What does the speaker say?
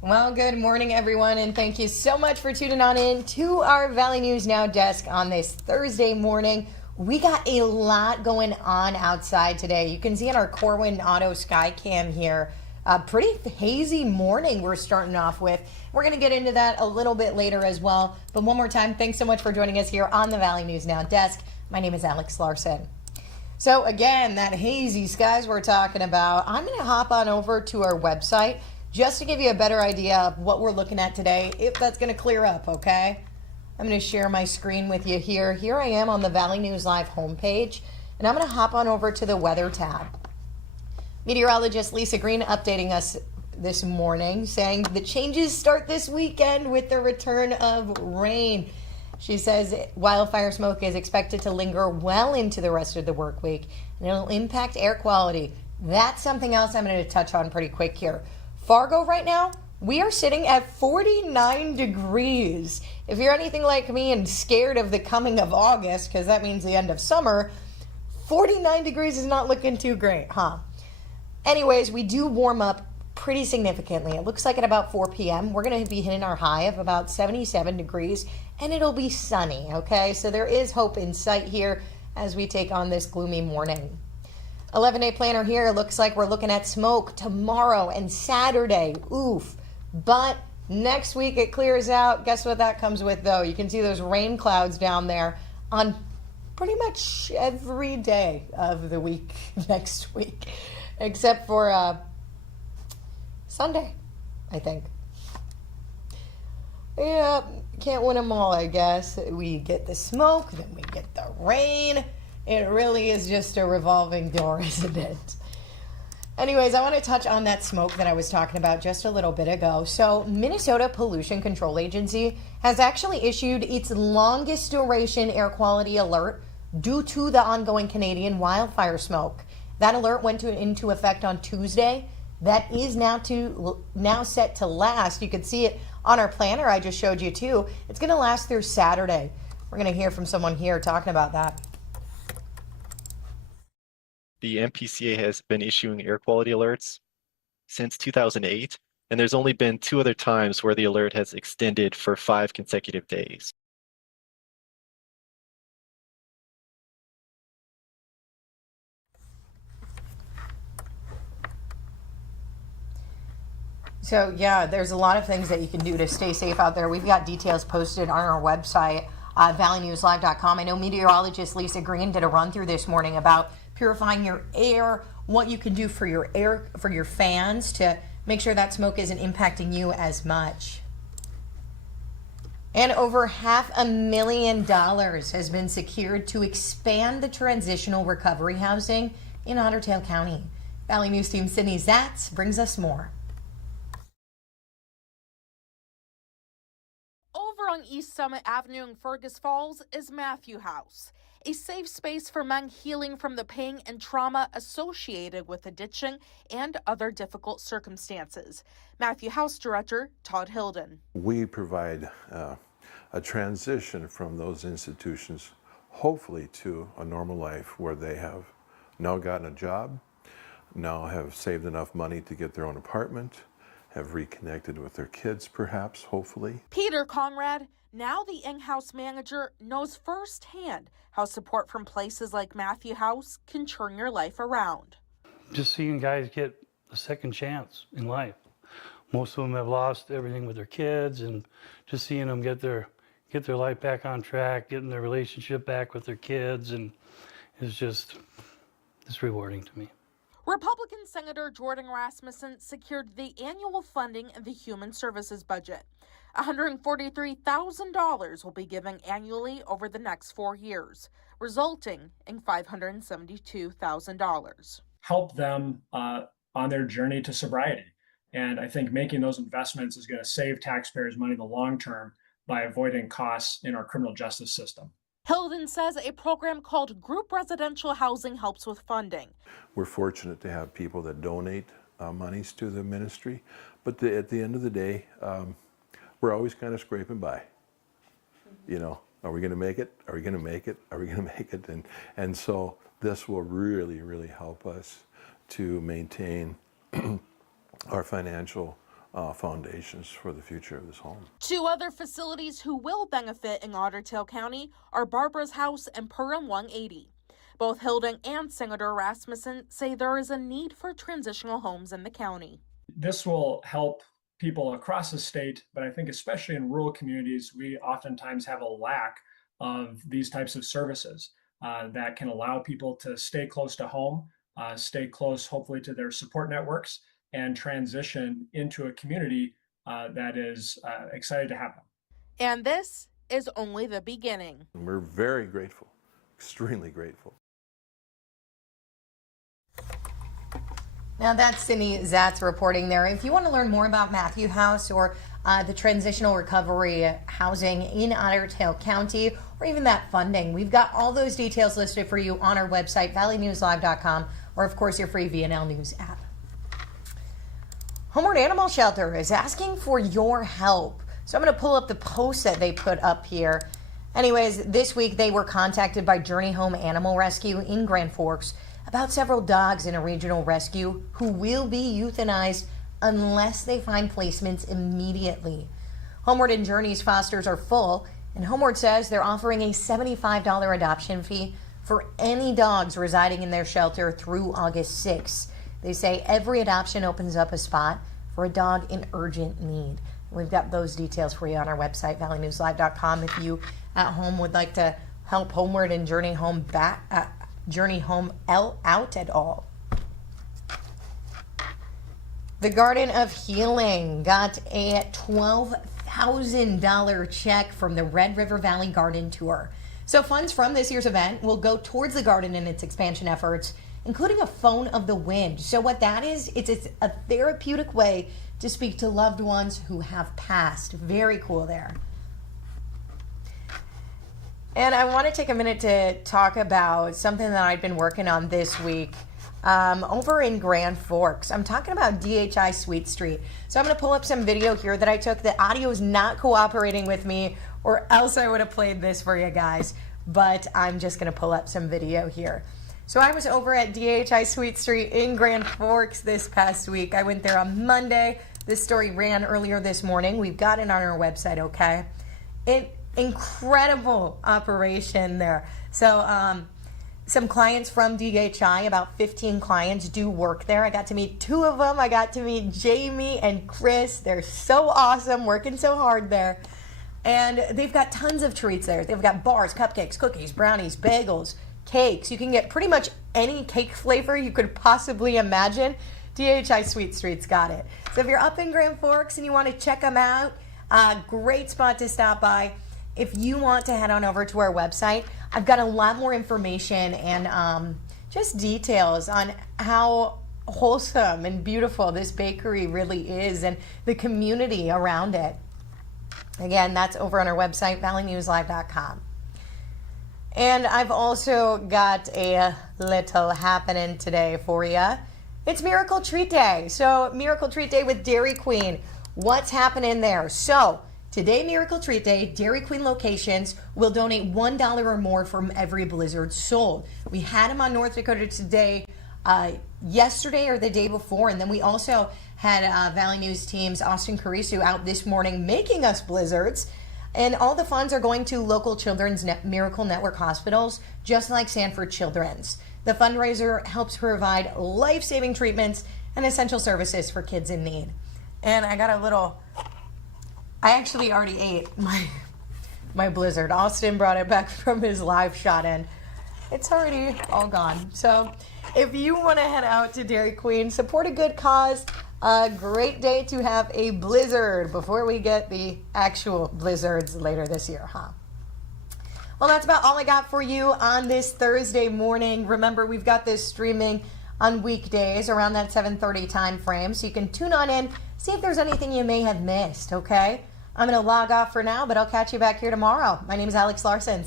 Well, good morning, everyone, and thank you so much for tuning on in to our Valley News Now desk on this Thursday morning. We got a lot going on outside today. You can see in our Corwin Auto Sky Cam here, a pretty hazy morning we're starting off with. We're going to get into that a little bit later as well. But one more time, thanks so much for joining us here on the Valley News Now desk. My name is Alex Larson. So again, that hazy skies we're talking about, I'm going to hop on over to our website just to give you a better idea of what we're looking at today, if that's going to clear up, okay? I'm going to share my screen with you here. Here I am on the Valley News Live homepage, and I'm going to hop on over to the weather tab. Meteorologist Lisa Green updating us this morning, saying the changes start this weekend with the return of rain. She says wildfire smoke is expected to linger well into the rest of the work week, and it'll impact air quality. That's something else I'm going to touch on pretty quick here. Fargo right now, we are sitting at 49 degrees. If you're anything like me and scared of the coming of August, because that means the end of summer, 49 degrees is not looking too great, huh? Anyways, we do warm up pretty significantly. It looks like at about 4 p.m., we're going to be hitting our high of about 77 degrees, and it'll be sunny, okay? So there is hope in sight here as we take on this gloomy morning. 11-day planner here. Looks like we're looking at smoke tomorrow and Saturday. Oof. But next week it clears out. Guess what that comes with, though? You can see those rain clouds down there on pretty much every day of the week next week, except for Sunday, I think. Yeah, can't win them all, I guess. We get the smoke, then we get the rain. It really is just a revolving door, isn't it? Anyways, I want to touch on that smoke that I was talking about just a little bit ago. So, Minnesota Pollution Control Agency has actually issued its longest duration air quality alert due to the ongoing Canadian wildfire smoke. That alert went into effect on Tuesday. That is now set to last. You can see it on our planner I just showed you too. It's going to last through Saturday. We're going to hear from someone here talking about that. The MPCA has been issuing air quality alerts since 2008, and there's only been 2 other times where the alert has extended for 5 consecutive days. So yeah, there's a lot of things that you can do to stay safe out there. We've got details posted on our website, valleynewslive.com. I know meteorologist Lisa Green did a run through this morning about purifying your air, what you can do for your air, for your fans to make sure that smoke isn't impacting you as much. And over $500,000 has been secured to expand the transitional recovery housing in Otter Tail County. Valley News Team Sydney Zatz brings us more. On East Summit Avenue in Fergus Falls is Matthew House, a safe space for men healing from the pain and trauma associated with addiction and other difficult circumstances. Matthew House Director Todd Hilden. We provide a transition from those institutions, hopefully to a normal life where they have now gotten a job, now have saved enough money to get their own apartment, have reconnected with their kids perhaps, hopefully. Peter Conrad, now the in-house manager, knows firsthand how support from places like Matthew House can turn your life around. Just seeing guys get a second chance in life. Most of them have lost everything with their kids, and just seeing them get their life back on track, getting their relationship back with their kids, and it's rewarding to me. Republican Senator Jordan Rasmussen secured the annual funding in the Human Services budget. $143,000 will be given annually over the next 4 years, resulting in $572,000. Help them on their journey to sobriety. And I think making those investments is going to save taxpayers money in the long term by avoiding costs in our criminal justice system. Hilden says a program called Group Residential Housing helps with funding. We're fortunate to have people that donate monies to the ministry, but at the end of the day, we're always kind of scraping by. You know, are we going to make it? Are we going to make it? Are we going to make it? And so this will really, really help us to maintain our financial foundations for the future of this home. Two other facilities who will benefit in Otter Tail County are Barbara's House and Purim 180. Both Hilden and Senator Rasmussen say there is a need for transitional homes in the county. This will help people across the state, but I think especially in rural communities, we oftentimes have a lack of these types of services that can allow people to stay close to home, stay close hopefully to their support networks, and transition into a community that is excited to have them. And this is only the beginning. We're very grateful, extremely grateful. Now that's Cindy Zatz reporting there. If you want to learn more about Matthew House or the transitional recovery housing in Otter Tail County, or even that funding, we've got all those details listed for you on our website, valleynewslive.com, or of course your free VNL News app. Homeward Animal Shelter is asking for your help. So I'm going to pull up the post that they put up here. Anyways, this week they were contacted by Journey Home Animal Rescue in Grand Forks about several dogs in a regional rescue who will be euthanized unless they find placements immediately. Homeward and Journey's fosters are full, and Homeward says they're offering a $75 adoption fee for any dogs residing in their shelter through August 6th. They say every adoption opens up a spot for a dog in urgent need. We've got those details for you on our website, valleynewslive.com. If you at home would like to help Homeward and Journey Home out at all. The Garden of Healing got a $12,000 check from the Red River Valley Garden Tour. So funds from this year's event will go towards the garden and its expansion efforts, including a phone of the wind. So what that is, it's a therapeutic way to speak to loved ones who have passed. Very cool there. And I want to take a minute to talk about something that I've been working on this week over in Grand Forks. I'm talking about DHI Sweet Street. So I'm going to pull up some video here that I took. The audio is not cooperating with me, or else I would have played this for you guys. But I'm just going to pull up some video here. So I was over at DHI Sweet Street in Grand Forks this past week. I went there on Monday. This story ran earlier this morning. We've got it on our website, okay? Incredible operation there. So some clients from DHI, about 15 clients, do work there. I got to meet two of them. I got to meet Jamie and Chris. They're so awesome, working so hard there. And they've got tons of treats there. They've got bars, cupcakes, cookies, brownies, bagels, cakes. You can get pretty much any cake flavor you could possibly imagine. DHI Sweet Street's got it. So if you're up in Grand Forks and you want to check them out, great spot to stop by. If you want to head on over to our website, I've got a lot more information and just details on how wholesome and beautiful this bakery really is and the community around it. Again, that's over on our website, valleynewslive.com. And I've also got a little happening today for you. It's Miracle Treat Day. So Miracle Treat Day with Dairy Queen. What's happening there? So today, Miracle Treat Day, Dairy Queen locations will donate $1 or more from every Blizzard sold. We had them on North Dakota Today yesterday or the day before, and then we also had Valley News teams Austin Carisu out this morning making us Blizzards. And all the funds are going to local children's Miracle Network hospitals, just like Sanford Children's. The fundraiser helps provide life-saving treatments and essential services for kids in need. And I got a little... I actually already ate my Blizzard. Austin brought it back from his live shot and it's already all gone. So if you want to head out to Dairy Queen, support a good cause, a great day to have a Blizzard before we get the actual Blizzards later this year, huh? Well, that's about all I got for you on this Thursday morning. Remember, we've got this streaming on weekdays around that 7:30 time frame, so you can tune on in, see if there's anything you may have missed, okay? I'm going to log off for now, but I'll catch you back here tomorrow. My name is Alex Larson.